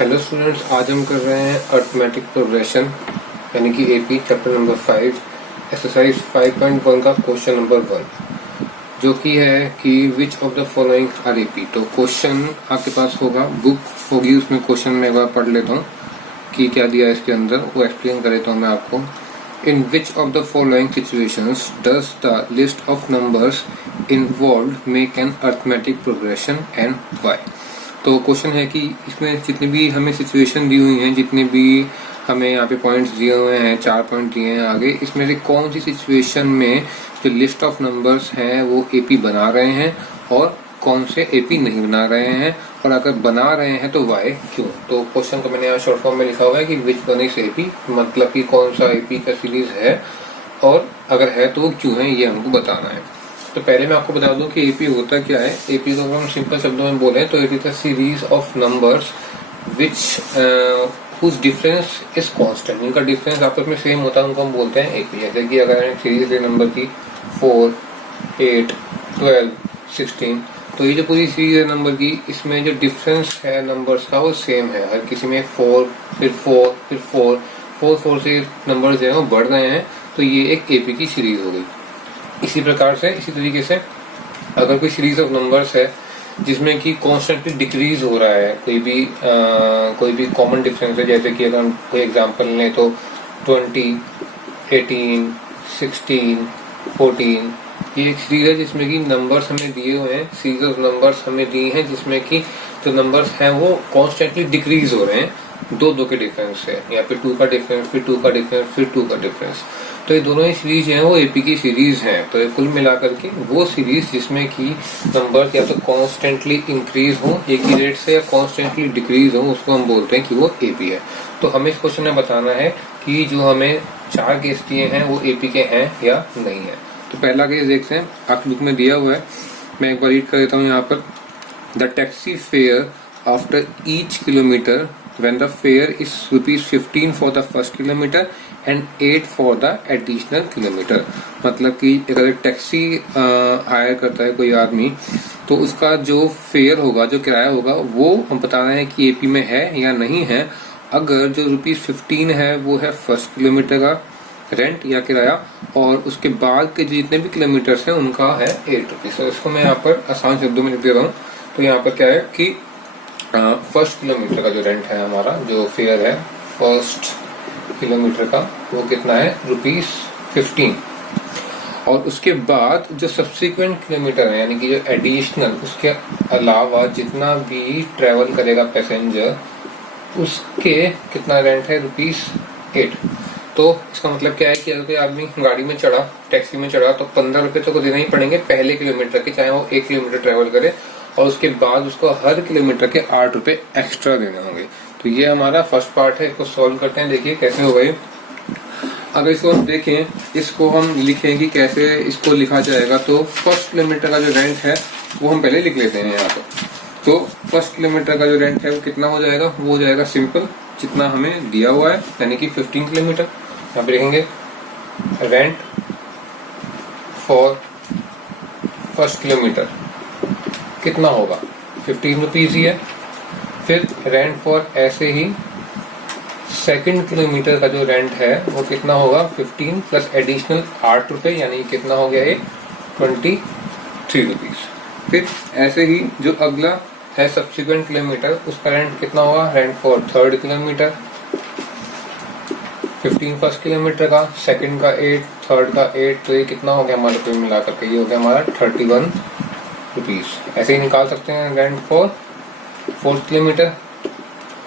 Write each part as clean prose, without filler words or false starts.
Hello students, आज हम कर रहे हैं अर्थमेटिक प्रोग्रेशन यानी कि एपी चैप्टर नंबर 5 एक्सरसाइज 5.1 का क्वेश्चन नंबर 1 जो कि है कि which of the following are AP. तो क्वेश्चन आपके पास होगा, बुक होगी, उसमें क्वेश्चन में एक बार पढ़ लेता हूँ कि क्या दिया है इसके अंदर, वो एक्सप्लेन कर देता हूँ मैं आपको। In which of the following situations does the list of numbers involved make an arithmetic progression and why. तो क्वेश्चन है कि इसमें जितनी भी हमें सिचुएशन दी हुई हैं, जितने भी हमें यहाँ पे पॉइंट्स दिए हुए हैं, 4 पॉइंट दिए हैं आगे, इसमें से कौन सी सिचुएशन में जो लिस्ट ऑफ नंबर्स हैं वो एपी बना रहे हैं और कौन से एपी नहीं बना रहे हैं, और अगर बना रहे हैं तो वाई क्यों। तो क्वेश्चन को मैंने यहाँ शॉर्ट फॉर्म में लिखा हुआ है कि विच वन इज एपी, मतलब कि कौन सा एपी का सीरीज है और अगर है तो वो क्यों है, ये हमको बताना है। तो पहले मैं आपको बता दूं कि एपी होता क्या है। एपी को हम सिंपल शब्दों में बोले तो it is a series of numbers which whose difference is constant. इनका डिफरेंस आपस में सेम होता है, उनको हम बोलते हैं एपी। जैसे कि अगर हम सीरीज नंबर की 4, 8, 12, 16, तो ये जो पूरी सीरीज है नंबर की, इसमें जो डिफरेंस है नंबर्स का वो सेम है। हर किसी में 4, फिर 4, फिर 4 से नंबर जो है वो बढ़ रहे हैं, तो ये एक एपी की सीरीज हो गई। इसी प्रकार से, इसी तरीके से अगर कोई सीरीज ऑफ नंबर्स है जिसमें कि कॉन्स्टेंटली डिक्रीज हो रहा है, कोई भी कॉमन डिफरेंस है, जैसे कि अगर हम कोई एग्जांपल लें तो 20, 18, 16, 14, ये एक सीरीज है जिसमें कि नंबर्स हमें दिए हुए हैं, सीरीज ऑफ नंबर्स हमें दी हैं जिसमें कि जो नंबर्स हैं वो कॉन्स्टेंटली डिक्रीज हो रहे हैं, दो के डिफरेंस से, या फिर 2 का डिफरेंस, फिर 2 का डिफरेंस, फिर 2 का डिफरेंस। तो ये दोनों ही सीरीज हैं वो एपी की सीरीज हैं। तो कुल मिलाकर के वो सीरीज जिसमें कि नंबर या तो कॉन्स्टेंटली इंक्रीज हो एक ही रेट से या कॉन्स्टेंटली डिक्रीज हो, उसको हम बोलते हैं कि वो एपी है। तो हमें इस क्वेश्चन में बताना है कि जो हमें 4 केस दिए हैं वो एपी के हैं या नहीं है। तो पहला केस देखते हैं, आपकी बुक में दिया हुआ है, मैं एक बार रीड कर देता हूँ यहाँ पर। The taxi fare after each kilometre when the fare is ₹15 for the first kilometer and 8 for the additional kilometer। मतलब कि अगर टैक्सी हायर करता है कोई आदमी, तो उसका जो फेयर होगा, जो किराया होगा, वो हम बता रहे हैं कि एपी में है या नहीं है। अगर जो ₹15 है वो है फर्स्ट किलोमीटर का रेंट या किराया, और उसके बाद के जितने भी किलोमीटर्स हैं उनका है ₹8। तो इसको मैं यहाँ पर आसान शब्दों में लिख दे रहा हूँ। तो यहाँ पर क्या है कि फर्स्ट किलोमीटर का जो रेंट है, हमारा जो फेयर है फर्स्ट किलोमीटर का, वो कितना है ₹15। और उसके बाद जो सब्सिक्वेंट किलोमीटर है, यानी कि जो एडिशनल, उसके अलावा जितना भी ट्रेवल करेगा पैसेंजर, उसके कितना रेंट है ₹8। तो इसका मतलब क्या है कि अगर कोई आदमी गाड़ी में चढ़ा, टैक्सी में चढ़ा, तो ₹15 तो देना ही पड़ेंगे पहले किलोमीटर के, चाहे वो 1 किलोमीटर ट्रेवल करे, और उसके बाद उसको हर किलोमीटर के ₹8 एक्स्ट्रा देने होंगे। तो ये हमारा फर्स्ट पार्ट है, इसको सॉल्व करते हैं, देखिए कैसे होगा ये। अगर इसको हम देखें, इसको हम लिखें कि कैसे इसको लिखा जाएगा, तो फर्स्ट किलोमीटर का जो रेंट है वो हम पहले लिख लेते हैं यहाँ पर। तो फर्स्ट किलोमीटर का जो रेंट है वो कितना हो जाएगा, वो हो जाएगा सिंपल, जितना हमें दिया हुआ है, यानी कि 15 किलोमीटर। यहाँ पे लिखेंगे रेंट फॉर फर्स्ट किलोमीटर कितना होगा, ₹15 ही है। फिर रेंट फॉर ऐसे ही सेकंड किलोमीटर का जो रेंट है वो कितना होगा, 15 प्लस एडिशनल ₹8, यानी कितना हो गया ये ₹23। फिर ऐसे ही जो अगला है सब्सिक्वेंट किलोमीटर, उसका रेंट कितना होगा, rent for third kilometre, 15 first kilometre का, सेकंड का 8, थर्ड का 8, तो ये कितना हो गया हमारे पे मिला करके, ये हो गया हमारा ₹31। ऐसे ही निकाल सकते हैं रेंट फॉर फोर्थ किलोमीटर,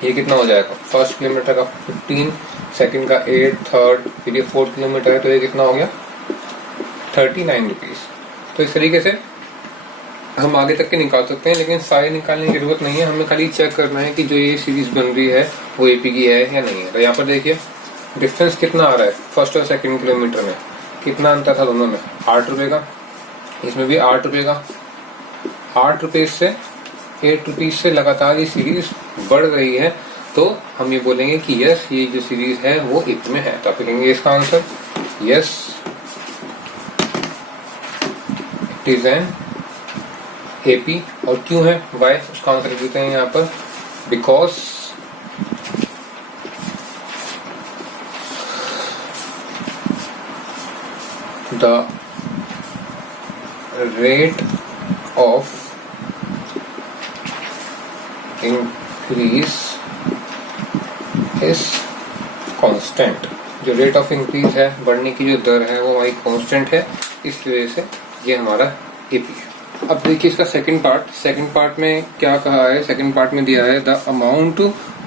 ये कितना हो जाएगा, फर्स्ट किलोमीटर का 15, सेकंड का 8, थर्ड, फिर ये फोर्थ किलोमीटर है, तो ये कितना हो गया ₹39। तो इस तरीके से हम आगे तक के निकाल सकते हैं, लेकिन सारे निकालने की जरूरत नहीं है, हमें खाली चेक करना है कि जो ये सीरीज बन रही है वो एपी की है या नहीं है। तो यहाँ पर देखिए डिफरेंस कितना आ रहा है, फर्स्ट और सेकंड किलोमीटर में कितना अंतर था दोनों में, ₹8 का, इसमें भी ₹8 का। ₹8 से ₹8 से लगातार ये सीरीज बढ़ रही है, तो हम ये बोलेंगे कि यस, ये जो सीरीज है वो एपी में है। तो आप लिखेंगे इसका answer yes, it is an AP. और क्यों है, वाई, उसका आंसर देते हैं यहाँ पर, because the rate of increase is constant। जो रेट ऑफ इंक्रीज है, बढ़ने की जो दर है वो हमारी कांस्टेंट है, इस वजह से ये हमारा एपी है। अब देखिए इसका सेकंड पार्ट में क्या कहा है। सेकंड पार्ट में दिया है the amount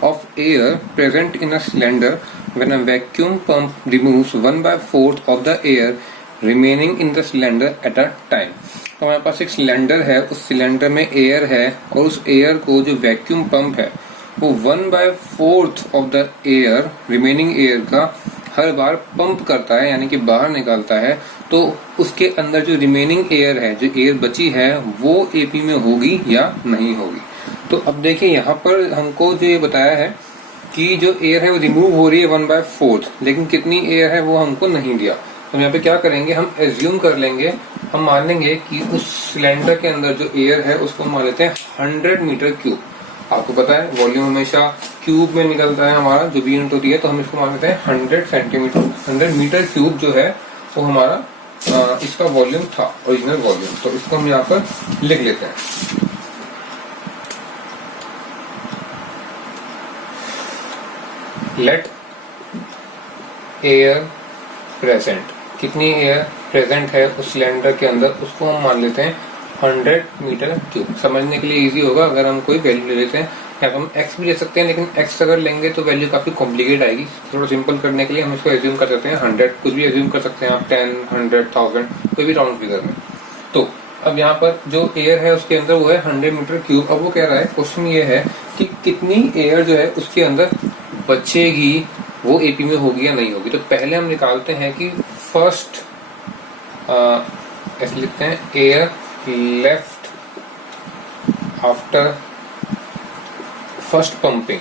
of air present in a cylinder when a vacuum pump removes 1/4 of the air remaining in the cylinder at a time. तो हमारे पास एक सिलेंडर है, उस सिलेंडर में एयर है और उस एयर को जो वैक्यूम पंप है वो 1/4 of the air remaining air का हर बार पंप करता है, यानी कि बाहर निकालता है। तो उसके अंदर जो रिमेनिंग एयर है, जो एयर बची है, वो एपी में होगी या नहीं होगी। तो अब देखिए यहाँ पर हमको जो ये बताया है कि जो एयर है वो रिमूव हो रही है 1/4, लेकिन कितनी एयर है वो हमको नहीं दिया। तो यहाँ पे क्या करेंगे, हम एज्यूम कर लेंगे, हम मान लेंगे कि उस सिलेंडर के अंदर जो एयर है उसको मान लेते हैं 100 मीटर क्यूब। आपको पता है वॉल्यूम हमेशा क्यूब में निकलता है हमारा, जो भी यूनिट होती है, तो हम इसको मान लेते हैं 100 मीटर क्यूब जो है वो हमारा इसका वॉल्यूम था, ओरिजिनल वॉल्यूम। तो इसको हम यहाँ पर लिख लेते हैं। लेट एयर प्रेजेंट, कितनी एयर प्रेजेंट है उस सिलेंडर के अंदर, उसको हम मान लेते हैं 100 मीटर क्यूब। समझने के लिए इजी होगा अगर हम कोई वैल्यू ले लेते हैं, या तो हम x भी ले सकते हैं, लेकिन x अगर लेंगे तो वैल्यू काफी कॉम्प्लिकेट आएगी। थोड़ा सिंपल करने के लिए हम इसको एज्यूम कर सकते हैं 100, कुछ भी एज्यूम कर सकते हैं आप, 10, 100, 1000, कोई भी राउंड फिगर में। तो अब यहाँ पर जो एयर है उसके अंदर वो है 100 मीटर क्यूब। अब वो कह रहा है, क्वेश्चन ये है कि कितनी एयर जो है उसके अंदर बचेगी, वो एपी में होगी या नहीं होगी। तो पहले हम निकालते हैं कि फर्स्ट ऐसे लिखते हैं, air left after first pumping.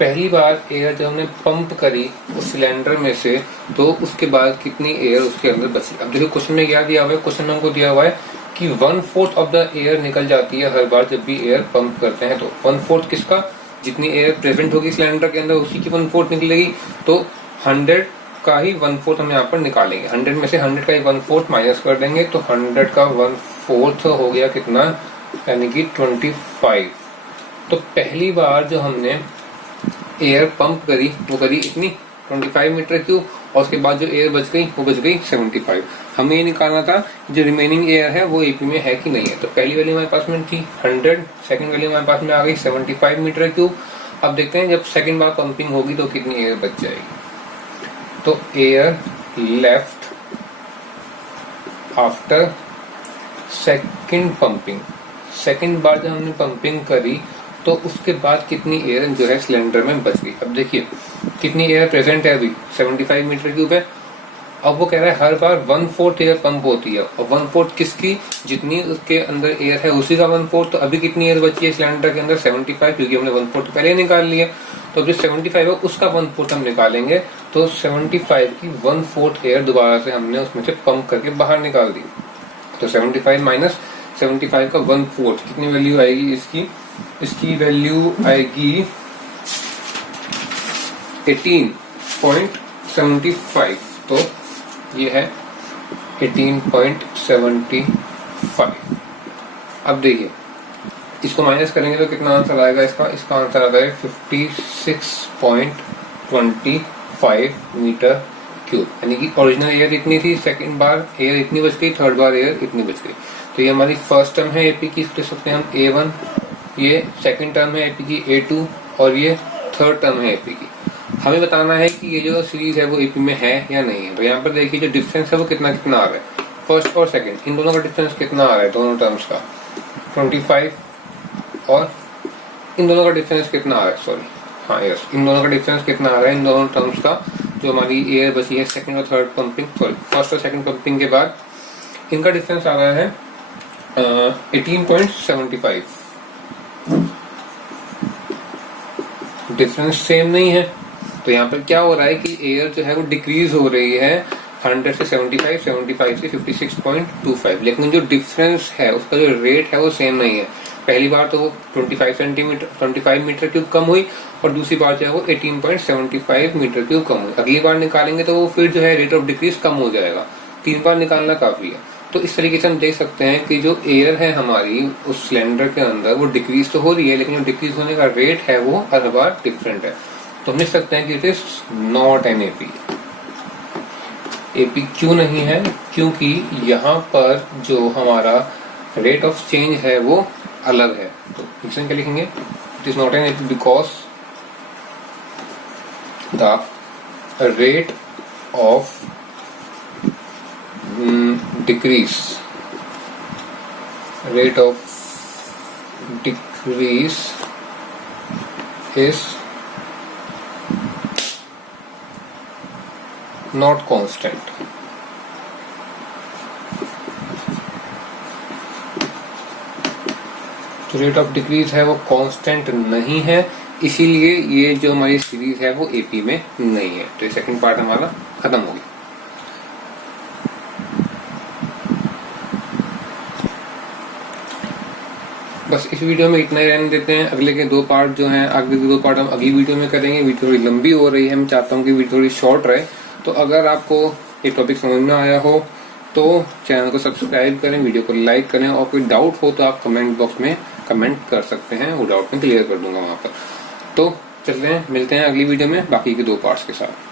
पहली बार एयर जब हमने पंप करी उस सिलेंडर में से, तो उसके बाद कितनी एयर उसके अंदर बची। अब देखो क्वेश्चन में क्या दिया हुआ है, क्वेश्चन में हमको दिया हुआ है कि 1/4 ऑफ द एयर निकल जाती है हर बार जब भी एयर पंप करते हैं। तो 1/4 किसका, जितनी एयर प्रेजेंट होगी सिलेंडर के अंदर उसी की 1/4 निकलेगी। तो 100 का ही 1/4 हम यहाँ पर निकालेंगे। 100 में से 100 का ही 1/4 माइनस कर देंगे, तो 100 का 1/4 हो गया कितना, यानी कि 25। तो पहली बार जो हमने एयर पंप करी वो करी इतनी 25 मीटर क्यूब, और उसके बाद जो एयर बच गई वो बच गई 75। हमें ये निकालना था जो रिमेनिंग एयर है वो एपी में है कि नहीं है। तो पहली वैल्यू हमारे पास में थी 100, सेकंड वैल्यू हमारे पास में आ गई 75 मीटर क्यूब। अब देखते हैं जब सेकंड बार पंपिंग होगी तो कितनी एयर बच जाएगी। तो air left after second pumping, second बार जब हमने पंपिंग करी तो उसके बाद कितनी एयर जो है सिलेंडर में बच गई। अब देखिए कितनी एयर प्रेजेंट है, अभी 75 मीटर क्यूब है। अब वो कह रहा है हर बार 1/4 एयर पंप होती है, और 1/4 किसकी, जितनी उसके अंदर एयर है उसी का 1/4। तो अभी कितनी एयर बची है सिलेंडर के अंदर, 75, क्योंकि हमने 1/4 पहले निकाल लिया। तो जो 75 है उसका 1/4 हम निकालेंगे, तो 75 की 1/4 एयर दोबारा से हमने उसमें से पंप करके बाहर निकाल दी। तो 75 माइनस 75 का 1/4 कितनी वैल्यू आएगी इसकी, इसकी वैल्यू आएगी 18.75। तो ये है 18.75। अब देखिए इसको माइनस करेंगे तो कितना आंसर आएगा इसका, इसका आंसर आता है 56.25 मीटर क्यूब। यानी कि ओरिजिनल एयर इतनी थी, सेकंड बार एयर इतनी बच गई, थर्ड बार एयर इतनी बच गई। तो ये हमारी फर्स्ट टर्म है एपी की, लिख सकते हैं हम A1, ये सेकंड टर्म है एपी की A2, और ये थर्ड टर्म है एपी की। हमें बताना है कि ये जो सीरीज है वो एपी में है या नहीं है। तो यहाँ पर देखिए जो डिफरेंस है वो कितना कितना आ रहा है, फर्स्ट और सेकंड इन दोनों का डिफरेंस कितना आ रहा है, दोनों टर्म्स का 25, और इन दोनों का डिफरेंस कितना आ रहा है, सॉरी हाँ यस, इन दोनों का डिफरेंस कितना आ रहा है, इन दोनों टर्म्स का जो हमारी एयर बची है सेकंड और थर्ड पंपिंग, सॉरी फर्स्ट और सेकंड पंपिंग के बाद, इनका डिफरेंस आ रहा है 18.75। डिफरेंस सेम नहीं है। तो यहाँ पर क्या हो रहा है कि एयर जो है वो डिक्रीज हो रही है 100 से 75, 75 से 56.25, लेकिन जो डिफरेंस है उसका जो रेट है वो सेम नहीं है। पहली बार तो वो 25 मीटर क्यूब कम हुई, और दूसरी बार जो है वो 18.75 मीटर क्यूब कम हुई। अगली बार निकालेंगे तो वो फिर जो है रेट ऑफ डिक्रीज कम हो जाएगा। 3 बार निकालना काफी है। तो इस तरीके से हम देख सकते हैं कि जो एयर है हमारी उस सिलेंडर के अंदर वो डिक्रीज तो हो रही है, लेकिन जो डिक्रीज होने का रेट है वो हर बार डिफरेंट है। तो हम लिख सकते हैं कि it is not an AP. AP क्यों नहीं है? क्योंकि यहाँ पर जो हमारा रेट ऑफ चेंज है वो अलग है। तो रीजन क्या लिखेंगे? It is not an AP because the rate of decrease is not constant। जो रेट ऑफ डिक्रीज है वो कांस्टेंट नहीं है, इसीलिए ये जो हमारी सीरीज है वो एपी में नहीं है। तो ये सेकंड पार्ट हमारा खत्म हो गया। बस इस वीडियो में इतना ही रहने देते हैं। अगले के 2 पार्ट जो हैं, आगे के 2 पार्ट हम अगली वीडियो में करेंगे। वीडियो थोड़ी लंबी हो रही है, मैं चाहता हूँ कि वीडियो थोड़ी शॉर्ट रहे। तो अगर आपको ये टॉपिक समझ में आया हो तो चैनल को सब्सक्राइब करें, वीडियो को लाइक करें, और कोई डाउट हो तो आप कमेंट बॉक्स में कमेंट कर सकते हैं, वो डाउट मैं क्लियर कर दूंगा वहां पर। तो चलते हैं, मिलते हैं अगली वीडियो में बाकी के 2 पार्ट्स के साथ।